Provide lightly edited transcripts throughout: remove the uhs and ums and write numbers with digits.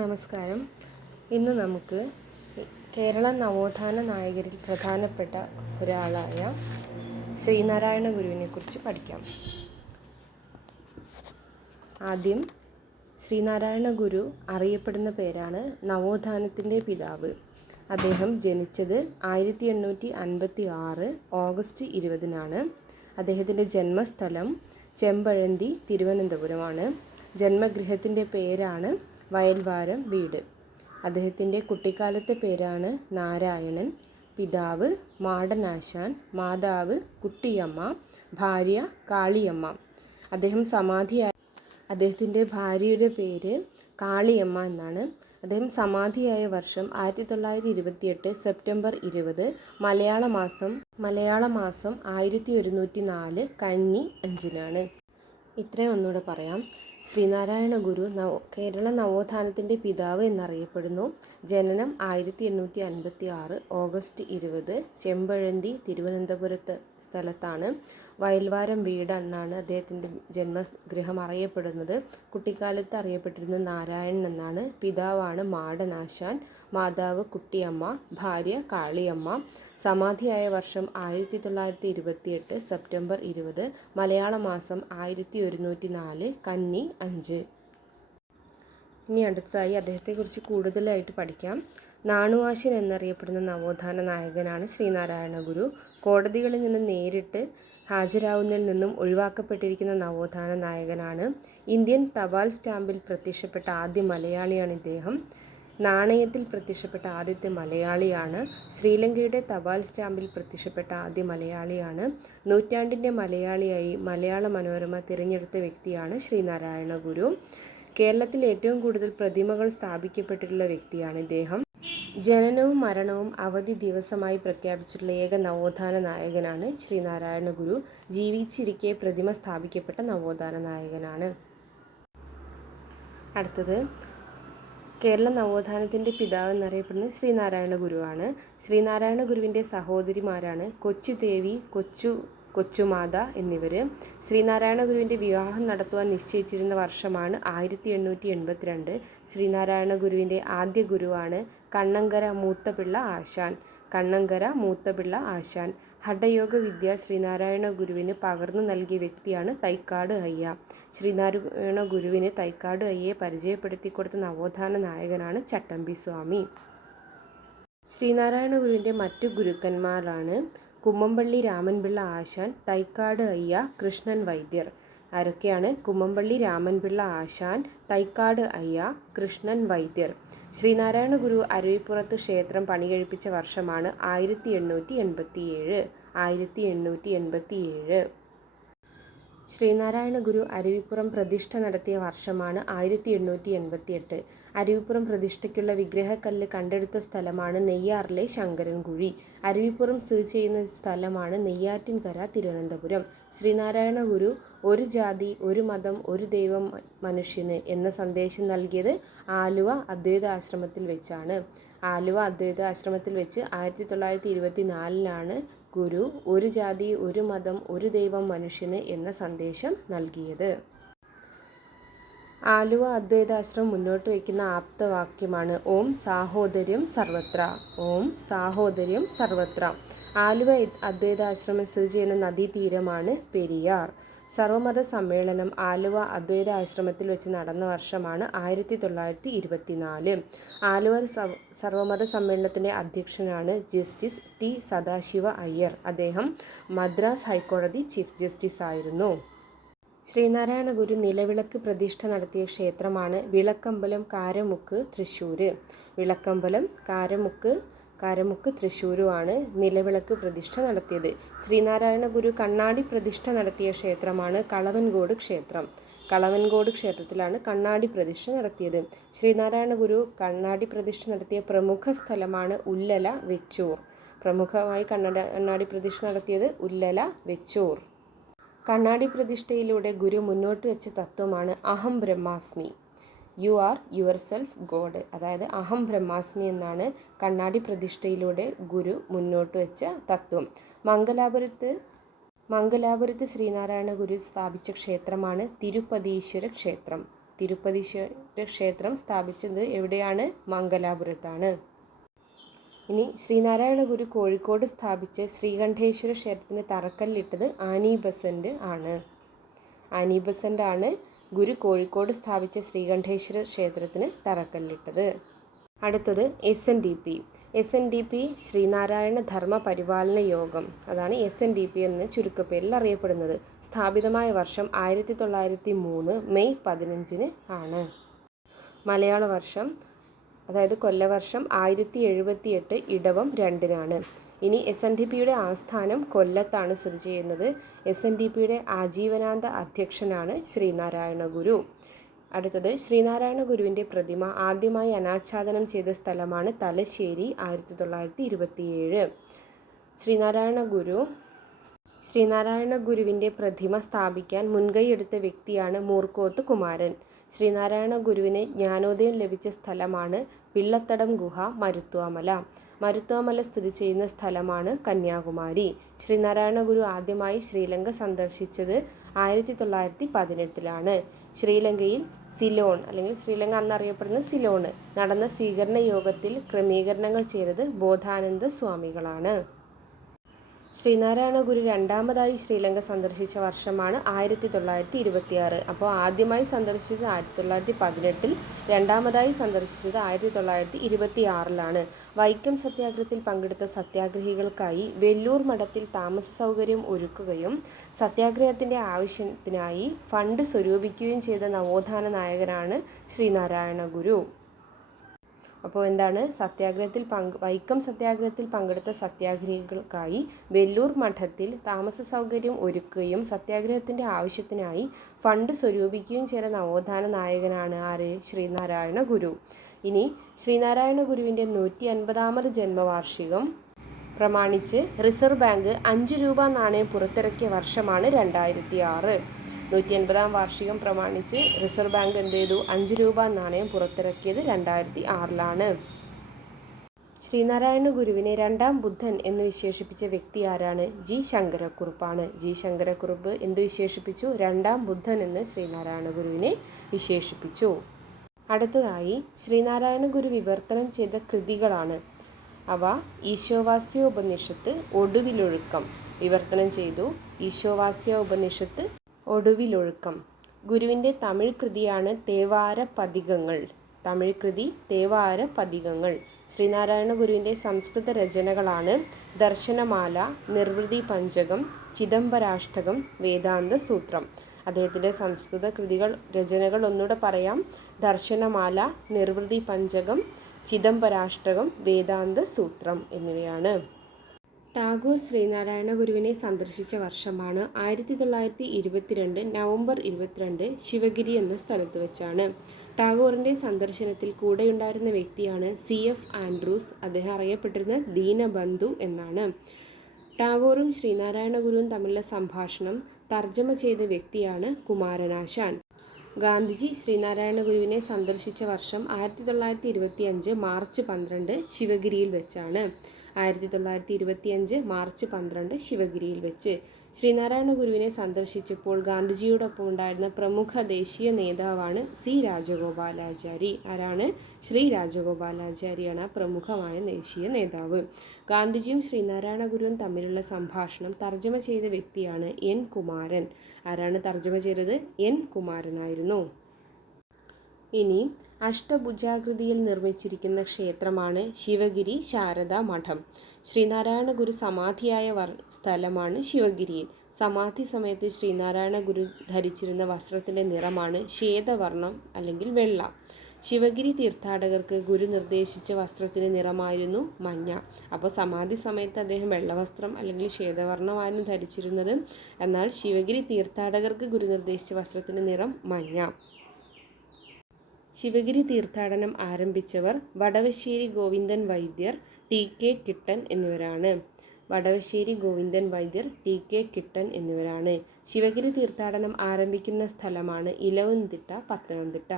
നമസ്കാരം. ഇന്ന് നമുക്ക് കേരള നവോത്ഥാന നായകരിൽ പ്രധാനപ്പെട്ട ഒരാളായ ശ്രീനാരായണ ഗുരുവിനെ കുറിച്ച് പഠിക്കാം. ആദ്യം ശ്രീനാരായണ ഗുരു അറിയപ്പെടുന്ന പേരാണ് നവോത്ഥാനത്തിൻ്റെ പിതാവ്. അദ്ദേഹം ജനിച്ചത് 1856 ഓഗസ്റ്റ് 20 അദ്ദേഹത്തിൻ്റെ ജന്മസ്ഥലം ചെമ്പഴന്തി, തിരുവനന്തപുരമാണ്. ജന്മഗൃഹത്തിൻ്റെ പേരാണ് വയൽവാരം വീട്. അദ്ദേഹത്തിൻ്റെ കുട്ടിക്കാലത്തെ പേരാണ് നാരായണൻ. പിതാവ് മാടനാശാൻ, മാതാവ് കുട്ടിയമ്മ, ഭാര്യ കാളിയമ്മ. അദ്ദേഹത്തിൻ്റെ ഭാര്യയുടെ പേര് കാളിയമ്മ എന്നാണ്. അദ്ദേഹം സമാധിയായ വർഷം 1928 സെപ്റ്റംബർ 20, മലയാള മാസം 1104 കന്നി 5 ഇത്രയും ഒന്നുകൂടെ പറയാം. ശ്രീനാരായണ ഗുരു കേരള നവോത്ഥാനത്തിൻ്റെ പിതാവ് എന്നറിയപ്പെടുന്നു. ജനനം 1856 ഓഗസ്റ്റ് 20 ചെമ്പഴന്തി, തിരുവനന്തപുരത്ത് സ്ഥലത്താണ്. വയൽവാരം വീട് എന്നാണ് അദ്ദേഹത്തിൻ്റെ ജന്മഗൃഹം അറിയപ്പെടുന്നത്. കുട്ടിക്കാലത്ത് അറിയപ്പെട്ടിരുന്നത് നാരായണൻ എന്നാണ്. പിതാവാണ് മാടനാശാൻ, മാതാവ് കുട്ടിയമ്മ, ഭാര്യ കാളിയമ്മ. സമാധിയായ വർഷം 1928 സെപ്റ്റംബർ 20, മലയാള മാസം 1104 കന്നി 5. ഇനി അടുത്തതായി അദ്ദേഹത്തെക്കുറിച്ച് കൂടുതലായിട്ട് പഠിക്കാം. നാണുവാശൻ എന്നറിയപ്പെടുന്ന നവോത്ഥാന നായകനാണ് ശ്രീനാരായണ ഗുരു. കോടതികളിൽ നിന്ന് നേരിട്ട് ഹാജരാവുന്നതിൽ നിന്നും ഒഴിവാക്കപ്പെട്ടിരിക്കുന്ന നവോത്ഥാന നായകനാണ്. ഇന്ത്യൻ തപാൽ സ്റ്റാമ്പിൽ പ്രത്യക്ഷപ്പെട്ട ആദ്യ മലയാളിയാണ് ഇദ്ദേഹം. നാണയത്തിൽ പ്രത്യക്ഷപ്പെട്ട ആദ്യത്തെ മലയാളിയാണ്. ശ്രീലങ്കയുടെ തപാൽ സ്റ്റാമ്പിൽ പ്രത്യക്ഷപ്പെട്ട ആദ്യ മലയാളിയാണ്. നൂറ്റാണ്ടിൻ്റെ മലയാളിയായി മലയാള മനോരമ തിരഞ്ഞെടുത്ത വ്യക്തിയാണ് ശ്രീനാരായണ ഗുരു. കേരളത്തിൽ ഏറ്റവും കൂടുതൽ പ്രതിമകൾ സ്ഥാപിക്കപ്പെട്ടിട്ടുള്ള വ്യക്തിയാണ് ഇദ്ദേഹം. ജനനവും മരണവും അവധി ദിവസമായി പ്രഖ്യാപിച്ചിട്ടുള്ള ഏക നവോത്ഥാന നായകനാണ് ശ്രീനാരായണ ഗുരു. ജീവിച്ചിരിക്കെ പ്രതിമ സ്ഥാപിക്കപ്പെട്ട നവോത്ഥാന നായകനാണ്. അടുത്തത് കേരള നവോത്ഥാനത്തിൻ്റെ പിതാവ് എന്നറിയപ്പെടുന്നത് ശ്രീനാരായണ ഗുരുവാണ്. ശ്രീനാരായണ ഗുരുവിൻ്റെ സഹോദരിമാരാണ് കൊച്ചുദേവി, കൊച്ചുമാത എന്നിവർ. ശ്രീനാരായണ ഗുരുവിൻ്റെ വിവാഹം നടത്തുവാൻ നിശ്ചയിച്ചിരുന്ന വർഷമാണ് 1882. ശ്രീനാരായണ ഗുരുവിൻ്റെ ആദ്യ ഗുരുവാണ് കണ്ണങ്കര മൂത്തപിള്ള ആശാൻ. ഹഠയോഗ വിദ്യ ശ്രീനാരായണ ഗുരുവിന് പകർന്നു നൽകിയ വ്യക്തിയാണ് തൈക്കാട് അയ്യ. ശ്രീനാരായണ ഗുരുവിന് തൈക്കാട് അയ്യയെ പരിചയപ്പെടുത്തിക്കൊടുത്ത നവോത്ഥാന നായകനാണ് ചട്ടമ്പി സ്വാമി. ശ്രീനാരായണ ഗുരുവിൻ്റെ മറ്റു ഗുരുക്കന്മാരാണ് കുമ്മമ്പള്ളി രാമൻപിള്ള ആശാൻ, തൈക്കാട് അയ്യ, കൃഷ്ണൻ വൈദ്യർ. ആരൊക്കെയാണ്? കുമ്മമ്പള്ളി രാമൻപിള്ള ആശാൻ, തൈക്കാട് അയ്യ, കൃഷ്ണൻ വൈദ്യർ. ശ്രീനാരായണ ഗുരു അരുവിപ്പുറത്ത് ക്ഷേത്രം പണികഴിപ്പിച്ച വർഷമാണ് 1887. ശ്രീനാരായണ ഗുരു അരുവിപ്പുറം പ്രതിഷ്ഠ നടത്തിയ വർഷമാണ് 1888. അരുവിപ്പുറം പ്രതിഷ്ഠയ്ക്കുള്ള വിഗ്രഹക്കല്ല് കണ്ടെടുത്ത സ്ഥലമാണ് നെയ്യാറിലെ ശങ്കരൻകുഴി. അരുവിപ്പുറം സ്ഥിതി ചെയ്യുന്ന സ്ഥലമാണ് നെയ്യാറ്റിൻകര, തിരുവനന്തപുരം. ശ്രീനാരായണ ഗുരു ഒരു ജാതി, ഒരു മതം, ഒരു ദൈവം മനുഷ്യന് എന്ന സന്ദേശം നൽകിയത് ആലുവ അദ്വൈത ആശ്രമത്തിൽ വെച്ചാണ്. ആലുവ അദ്വൈത ആശ്രമത്തിൽ വെച്ച് 1924 ഗുരു ഒരു ജാതി, ഒരു മതം, ഒരു ദൈവം മനുഷ്യന് എന്ന സന്ദേശം നൽകിയത്. ആലുവ അദ്വൈതാശ്രമം മുന്നോട്ട് വയ്ക്കുന്ന ആപ്തവാക്യമാണ് ഓം സാഹോദര്യം സർവത്ര. ഓം സാഹോദര്യം സർവത്ര. ആലുവ അദ്വൈതാശ്രമം സ്ഥിതി ചെയ്യുന്ന നദീതീരമാണ് പെരിയാർ. സർവമത സമ്മേളനം ആലുവ അദ്വൈത ആശ്രമത്തിൽ വെച്ച് നടന്ന വർഷമാണ് 1924. ആലുവ സർവമത സമ്മേളനത്തിൻ്റെ അധ്യക്ഷനാണ് ജസ്റ്റിസ് ടി സദാശിവ അയ്യർ. അദ്ദേഹം മദ്രാസ് ഹൈക്കോടതി ചീഫ് ജസ്റ്റിസ് ആയിരുന്നു. ശ്രീനാരായണ ഗുരു നിലവിളക്ക് പ്രതിഷ്ഠ നടത്തിയ ക്ഷേത്രമാണ് വിളക്കമ്പലം, കാരമുക്ക്, തൃശ്ശൂർ. വിളക്കമ്പലം, കാരമുക്ക് തൃശ്ശൂരുമാണ് നിലവിളക്ക് പ്രതിഷ്ഠ നടത്തിയത്. ശ്രീനാരായണ ഗുരു കണ്ണാടി പ്രതിഷ്ഠ നടത്തിയ ക്ഷേത്രമാണ് കളവൻകോട് ക്ഷേത്രം. കളവൻകോട് ക്ഷേത്രത്തിലാണ് കണ്ണാടി പ്രതിഷ്ഠ നടത്തിയത്. ശ്രീനാരായണ ഗുരു കണ്ണാടി പ്രതിഷ്ഠ നടത്തിയ പ്രമുഖ സ്ഥലമാണ് ഉല്ലല, വെച്ചൂർ. പ്രമുഖമായി കണ്ണാടി പ്രതിഷ്ഠ നടത്തിയത് ഉല്ലല, വെച്ചൂർ. കണ്ണാടി പ്രതിഷ്ഠയിലൂടെ ഗുരു മുന്നോട്ട് വെച്ച തത്വമാണ് അഹം ബ്രഹ്മാസ്മി, you are your self God. അതായത് അഹം ബ്രഹ്മാസ്മി എന്നാണ് കണ്ണാടി പ്രതിഷ്ഠയിലൂടെ ഗുരു മുന്നോട്ട് വെച്ച തത്വം. മംഗലാപുരത്ത് ശ്രീനാരായണ ഗുരു സ്ഥാപിച്ച ക്ഷേത്രമാണ് തിരുപ്പതീശ്വര ക്ഷേത്രം. തിരുപ്പതീശ്വര ക്ഷേത്രം സ്ഥാപിച്ചത് എവിടെയാണ്? മംഗലാപുരത്താണ്. ഇനി ശ്രീനാരായണ ഗുരു കോഴിക്കോട് സ്ഥാപിച്ച ശ്രീകണ്ഠേശ്വര ക്ഷേത്രത്തിന് തറക്കല്ലിട്ടത് ആനി ബസന്റ് ആണ്. ആനി ബസന്റ് ആണ് ഗുരു കോഴിക്കോട് സ്ഥാപിച്ച ശ്രീകണ്ഠേശ്വര ക്ഷേത്രത്തിന് തറക്കല്ലിട്ടത്. അടുത്തത് SNDP. SNDP ശ്രീനാരായണ ധർമ്മ പരിപാലന യോഗം, അതാണ് SNDP എന്ന് ചുരുക്കപ്പേരിൽ അറിയപ്പെടുന്നത്. സ്ഥാപിതമായ വർഷം 1903 മെയ് 15 ആണ്. മലയാള വർഷം, അതായത് കൊല്ലവർഷം 1078 ഇടവം 2-നാണ്. ഇനി SNDPയുടെ ആസ്ഥാനം കൊല്ലത്താണ് സ്ഥിതി ചെയ്യുന്നത്. SNDPയുടെ ആജീവനാന്ത അധ്യക്ഷനാണ് ശ്രീനാരായണ ഗുരു. അടുത്തത് ശ്രീനാരായണ ഗുരുവിൻ്റെ പ്രതിമ ആദ്യമായി അനാച്ഛാദനം ചെയ്ത സ്ഥലമാണ് തലശ്ശേരി, 1927. ശ്രീനാരായണ ഗുരുവിൻ്റെ പ്രതിമ സ്ഥാപിക്കാൻ മുൻകൈയെടുത്ത വ്യക്തിയാണ് മൂർക്കോത്ത് കുമാരൻ. ശ്രീനാരായണ ഗുരുവിന് ജ്ഞാനോദയം ലഭിച്ച സ്ഥലമാണ് പിള്ളത്തടം ഗുഹ, മരുത്വാമല. മരുത്വാമല സ്ഥിതി ചെയ്യുന്ന സ്ഥലമാണ് കന്യാകുമാരി. ശ്രീനാരായണ ഗുരു ആദ്യമായി ശ്രീലങ്ക സന്ദർശിച്ചത് 1918-ലാണ്. ശ്രീലങ്കയിൽ സിലോൺ, അല്ലെങ്കിൽ ശ്രീലങ്ക അന്നറിയപ്പെടുന്ന സിലോൺ നടന്ന സ്വീകരണ യോഗത്തിൽ ക്രമീകരണങ്ങൾ ചെയ്തത് ബോധാനന്ദ സ്വാമികളാണ്. ശ്രീനാരായണ ഗുരു രണ്ടാമതായി ശ്രീലങ്ക സന്ദർശിച്ച വർഷമാണ് 1926. അപ്പോൾ ആദ്യമായി സന്ദർശിച്ചത് 1918, രണ്ടാമതായി സന്ദർശിച്ചത് 1926-ലാണ്. വൈക്കം സത്യാഗ്രഹത്തിൽ പങ്കെടുത്ത സത്യാഗ്രഹികൾക്കായി വെല്ലൂർ മഠത്തിൽ താമസ സൗകര്യം ഒരുക്കുകയും സത്യാഗ്രഹത്തിൻ്റെ ആവശ്യത്തിനായി ഫണ്ട് സ്വരൂപിക്കുകയും ചെയ്ത നവോത്ഥാന നായകനാണ് ശ്രീനാരായണ ഗുരു. അപ്പോൾ എന്താണ്? വൈക്കം സത്യാഗ്രഹത്തിൽ പങ്കെടുത്ത സത്യാഗ്രഹികൾക്കായി വെല്ലൂർ മഠത്തിൽ താമസ സൗകര്യം ഒരുക്കുകയും സത്യാഗ്രഹത്തിൻ്റെ ആവശ്യത്തിനായി ഫണ്ട് സ്വരൂപിക്കുകയും ചെയ്ത നവോത്ഥാന നായകനാണ് ആര്? ശ്രീനാരായണ ഗുരു. ഇനി ശ്രീനാരായണ ഗുരുവിൻ്റെ 150ാമത് ജന്മവാർഷികം പ്രമാണിച്ച് റിസർവ് ബാങ്ക് 5 രൂപ നാണയം പുറത്തിറക്കിയ വർഷമാണ് 2006. 150ാം വാർഷികം പ്രമാണിച്ച് റിസർവ് ബാങ്ക് എന്ത് ചെയ്തു? 5 രൂപ നാണയം പുറത്തിറക്കിയത് 2006-ലാണ്. ശ്രീനാരായണ ഗുരുവിനെ രണ്ടാം ബുദ്ധൻ എന്ന് വിശേഷിപ്പിച്ച വ്യക്തി ആരാണ്? ജി ശങ്കരക്കുറുപ്പാണ്. ജി ശങ്കരക്കുറുപ്പ് എന്ത് വിശേഷിപ്പിച്ചു? രണ്ടാം ബുദ്ധൻ എന്ന് ശ്രീനാരായണ ഗുരുവിനെ വിശേഷിപ്പിച്ചു. അടുത്തതായി ശ്രീനാരായണ ഗുരു വിവർത്തനം ചെയ്ത കൃതികളാണ് അവ. ഈശോവാസ്യോപനിഷത്ത്, ഒടുവിലൊഴുക്കം വിവർത്തനം ചെയ്തു. ഈശോവാസ്യോപനിഷത്ത്, ഒടുവിലൊഴുക്കം. ഗുരുവിൻ്റെ തമിഴ് കൃതിയാണ് തേവാര പദികങ്ങൾ. തമിഴ് കൃതി തേവാര പദികങ്ങൾ. ശ്രീനാരായണ ഗുരുവിൻ്റെ സംസ്കൃത രചനകളാണ് ദർശനമാല, നിർവൃതി പഞ്ചകം, ചിദംബരാഷ്ടകം, വേദാന്ത സൂത്രം. അദ്ദേഹത്തിൻ്റെ സംസ്കൃത രചനകൾ ഒന്നുകൂടെ പറയാം: ദർശനമാല, നിർവൃതി പഞ്ചകം, ചിദംബരാഷ്ടകം, വേദാന്ത സൂത്രം എന്നിവയാണ്. ടാഗോർ ശ്രീനാരായണ ഗുരുവിനെ സന്ദർശിച്ച വർഷമാണ് 1922 നവംബർ 22 ശിവഗിരി എന്ന സ്ഥലത്ത് വെച്ചാണ്. ടാഗോറിൻ്റെ സന്ദർശനത്തിൽ കൂടെയുണ്ടായിരുന്ന വ്യക്തിയാണ് CF ആൻഡ്രൂസ്. അദ്ദേഹം അറിയപ്പെട്ടിരുന്നത് ദീനബന്ധു എന്നാണ്. ടാഗോറും ശ്രീനാരായണ ഗുരുവും തമ്മിലുള്ള സംഭാഷണം തർജ്ജമ ചെയ്ത വ്യക്തിയാണ് കുമാരനാശാൻ. ഗാന്ധിജി ശ്രീനാരായണ ഗുരുവിനെ സന്ദർശിച്ച വർഷം 1925 മാർച്ച് 12 ശിവഗിരിയിൽ വെച്ചാണ്. 1925 മാർച്ച് 12 ശിവഗിരിയിൽ വെച്ച് ശ്രീനാരായണ ഗുരുവിനെ സന്ദർശിച്ചപ്പോൾ ഗാന്ധിജിയോടൊപ്പം ഉണ്ടായിരുന്ന പ്രമുഖ ദേശീയ നേതാവാണ് C രാജഗോപാലാചാരി. ആരാണ്? ശ്രീ രാജഗോപാലാചാരിയാണ് പ്രമുഖമായ ദേശീയ നേതാവ്. ഗാന്ധിജിയും ശ്രീനാരായണ ഗുരുവും തമ്മിലുള്ള സംഭാഷണം തർജ്ജമ ചെയ്ത വ്യക്തിയാണ് N കുമാരൻ. ആരാണ് തർജ്ജമ ചെയ്തത്? N കുമാരനായിരുന്നു. ഇനി അഷ്ടഭുജാകൃതിയിൽ നിർമ്മിച്ചിരിക്കുന്ന ക്ഷേത്രമാണ് ശിവഗിരി ശാരദാ മഠം. ശ്രീനാരായണ ഗുരു സമാധിയായ സ്ഥലമാണ് ശിവഗിരിയിൽ. സമാധി സമയത്ത് ശ്രീനാരായണ ഗുരു ധരിച്ചിരുന്ന വസ്ത്രത്തിൻ്റെ നിറമാണ് ശ്വേതവർണം അല്ലെങ്കിൽ വെള്ള. ശിവഗിരി തീർത്ഥാടകർക്ക് ഗുരു നിർദ്ദേശിച്ച വസ്ത്രത്തിൻ്റെ നിറമായിരുന്നു മഞ്ഞ. അപ്പോൾ സമാധി സമയത്ത് അദ്ദേഹം വെള്ളവസ്ത്രം അല്ലെങ്കിൽ ശ്വേതവർണ്ണമായിരുന്നു ധരിച്ചിരുന്നത്. എന്നാൽ ശിവഗിരി തീർത്ഥാടകർക്ക് ഗുരു നിർദ്ദേശിച്ച വസ്ത്രത്തിൻ്റെ നിറം മഞ്ഞ. ശിവഗിരി തീർത്ഥാടനം ആരംഭിച്ചവർ വടവശ്ശേരി ഗോവിന്ദൻ വൈദ്യർ, TK കിട്ടൻ എന്നിവരാണ്. വടവശ്ശേരി ഗോവിന്ദൻ വൈദ്യർ, TK കിട്ടൻ എന്നിവരാണ്. ശിവഗിരി തീർത്ഥാടനം ആരംഭിക്കുന്ന സ്ഥലമാണ് ഇലവുംതിട്ട, പത്തനംതിട്ട.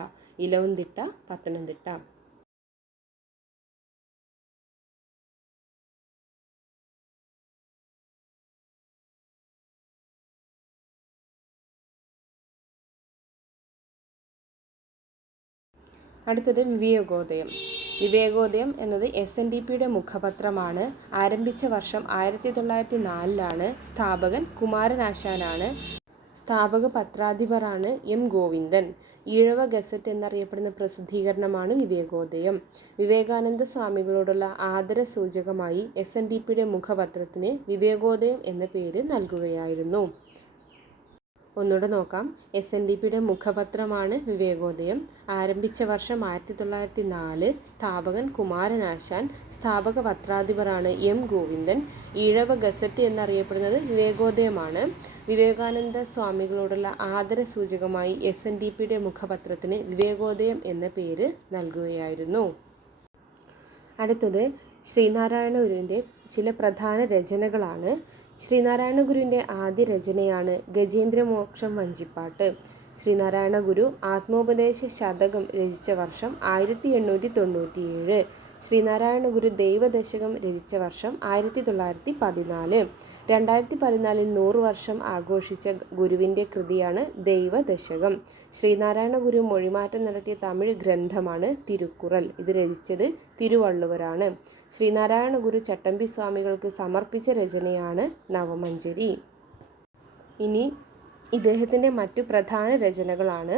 അടുത്തത് വിവേകോദയം. വിവേകോദയം എന്നത് SNDPയുടെ മുഖപത്രമാണ്. ആരംഭിച്ച വർഷം 1904 സ്ഥാപകൻ കുമാരനാശാനാണ്. സ്ഥാപക പത്രാധിപരാണ് M. ഗോവിന്ദൻ. ഈഴവ ഗസറ്റ് എന്നറിയപ്പെടുന്ന പ്രസിദ്ധീകരണമാണ് വിവേകോദയം. വിവേകാനന്ദ സ്വാമികളോടുള്ള ആദരസൂചകമായി SNDPയുടെ മുഖപത്രത്തിന് വിവേകോദയം എന്ന പേര് നൽകുകയായിരുന്നു. ഒന്നുകൂടെ നോക്കാം. SNDPയുടെ മുഖപത്രമാണ് വിവേകോദയം. ആരംഭിച്ച വർഷം 1904. സ്ഥാപകൻ കുമാരനാശാൻ. സ്ഥാപക പത്രാധിപരാണ് M. ഗോവിന്ദൻ. ഈഴവ ഗസറ്റ് എന്നറിയപ്പെടുന്നത് വിവേകോദയമാണ്. വിവേകാനന്ദ സ്വാമികളോടുള്ള ആദരസൂചകമായി SNDPയുടെ മുഖപത്രത്തിന് വിവേകോദയം എന്ന പേര് നൽകുകയായിരുന്നു. അടുത്തത് ശ്രീനാരായണ ഗുരുവിൻ്റെ ചില പ്രധാന രചനകളാണ്. ശ്രീനാരായണ ഗുരുവിൻ്റെ ആദ്യ രചനയാണ് ഗജേന്ദ്രമോക്ഷം വഞ്ചിപ്പാട്ട്. ശ്രീനാരായണ ഗുരു ആത്മോപദേശ ശതകം രചിച്ച വർഷം 1897. ശ്രീനാരായണ ഗുരു ദൈവദശകം രചിച്ച വർഷം 1914. 2014 100 വർഷം ആഘോഷിച്ച ഗുരുവിൻ്റെ കൃതിയാണ് ദൈവദശകം. ശ്രീനാരായണ ഗുരു മൊഴിമാറ്റം നടത്തിയ തമിഴ് ഗ്രന്ഥമാണ് തിരുക്കുറൽ. ഇത് രചിച്ചത് തിരുവള്ളുവരാണ്. ശ്രീനാരായണ ഗുരു ചട്ടമ്പി സ്വാമികൾക്ക് സമർപ്പിച്ച രചനയാണ് നവമഞ്ജരി. ഇനി ഇദ്ദേഹത്തിൻ്റെ മറ്റു പ്രധാന രചനകളാണ്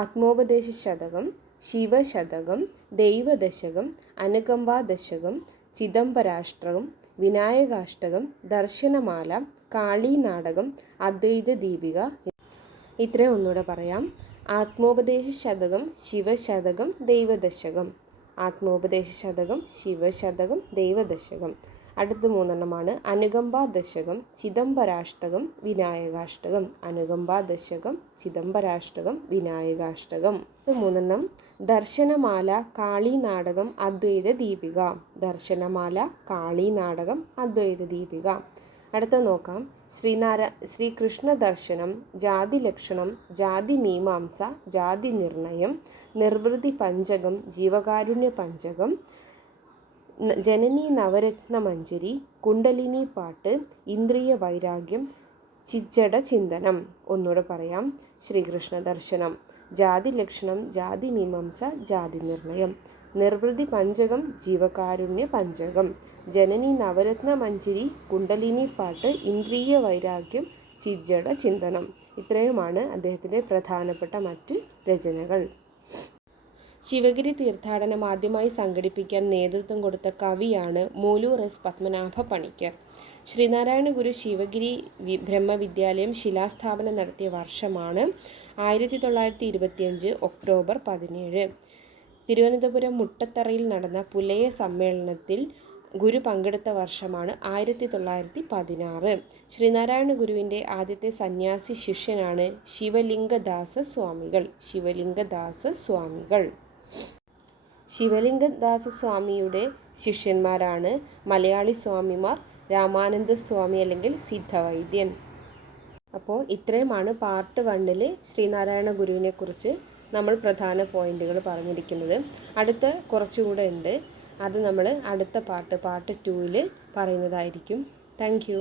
ആത്മോപദേശ ശതകം, ശിവശതകം, ദൈവദശകം, അനുകമ്പാദശകം, ചിദംബരാഷ്ടകം, വിനായകാഷ്ടകം, ദർശനമാല, കാളീനാടകം, അദ്വൈത ദീപിക. ഇത്രയും ഒന്നുകൂടെ പറയാം. ആത്മോപദേശ ശതകം, ശിവശതകം, ദൈവദശകം. ആത്മോപദേശ ശതകം, ശിവശതകം, ദൈവദശകം. അടുത്ത 3 അനുകമ്പാദശകം, ചിദംബരാഷ്ടകം, വിനായകാഷ്ടകം. അനുകമ്പാദശകം, ചിദംബരാഷ്ടകം, വിനായകാഷ്ടകം. 3 ദർശനമാല, കാളീനാടകം, അദ്വൈത ദീപിക. ദർശനമാല, കാളീനാടകം, അദ്വൈത ദീപിക. അടുത്ത നോക്കാം. ശ്രീകൃഷ്ണ ദർശനം, ജാതി ലക്ഷണം, ജാതി മീമാംസ, ജാതി നിർണയം, നിർവൃതി പഞ്ചകം, ജീവകാരുണ്യ പഞ്ചകം, ജനനി നവരത്ന മഞ്ജരി, കുണ്ടലിനി പാട്ട്, ഇന്ദ്രിയ വൈരാഗ്യം, ചിജ്ജട ചിന്തനം. ഒന്നുകൂടെ പറയാം. ശ്രീകൃഷ്ണ ദർശനം, ജാതി ലക്ഷണം, ജാതി മീമാംസ, ജാതി നിർണയം, നിർവൃതി പഞ്ചകം, ജീവകാരുണ്യ പഞ്ചകം, ജനനി നവരത്ന മഞ്ജരി, കുണ്ടലിനി പാട്ട്, ഇന്ദ്രിയ വൈരാഗ്യം, ചിജ്ജട ചിന്തനം. ഇത്രയുമാണ് അദ്ദേഹത്തിൻ്റെ പ്രധാനപ്പെട്ട മറ്റ് രചനകൾ. ശിവഗിരി തീർത്ഥാടനം ആദ്യമായി സംഘടിപ്പിക്കാൻ നേതൃത്വം കൊടുത്ത കവിയാണ് മൂലൂർ S. പത്മനാഭ പണിക്കർ. ശ്രീനാരായണ ഗുരു ശിവഗിരി ബ്രഹ്മവിദ്യാലയം ശിലാസ്ഥാപനം നടത്തിയ വർഷമാണ് 1925 ഒക്ടോബർ 17. തിരുവനന്തപുരം മുട്ടത്തറയിൽ നടന്ന പുലയ സമ്മേളനത്തിൽ ഗുരു പങ്കെടുത്ത വർഷമാണ് 1916. ശ്രീനാരായണ ഗുരുവിൻ്റെ ആദ്യത്തെ സന്യാസി ശിഷ്യനാണ് ശിവലിംഗദാസ സ്വാമികൾ. ശിവലിംഗദാസ സ്വാമികൾ. ശിവലിംഗദാസ സ്വാമിയുടെ ശിഷ്യന്മാരാണ് മലയാളി സ്വാമിമാർ, രാമാനന്ദ സ്വാമി അല്ലെങ്കിൽ സിദ്ധവൈദ്യൻ. അപ്പോൾ ഇത്രയുമാണ് പാർട്ട് 1 ശ്രീനാരായണ ഗുരുവിനെ കുറിച്ച് നമ്മൾ പ്രധാന പോയിന്റുകൾ പറഞ്ഞിരിക്കുന്നത്. അടുത്ത കുറച്ചുകൂടെ ഉണ്ട്. അത് നമ്മൾ അടുത്ത പാർട്ട് 2 പറയുന്നതായിരിക്കും. Thank you.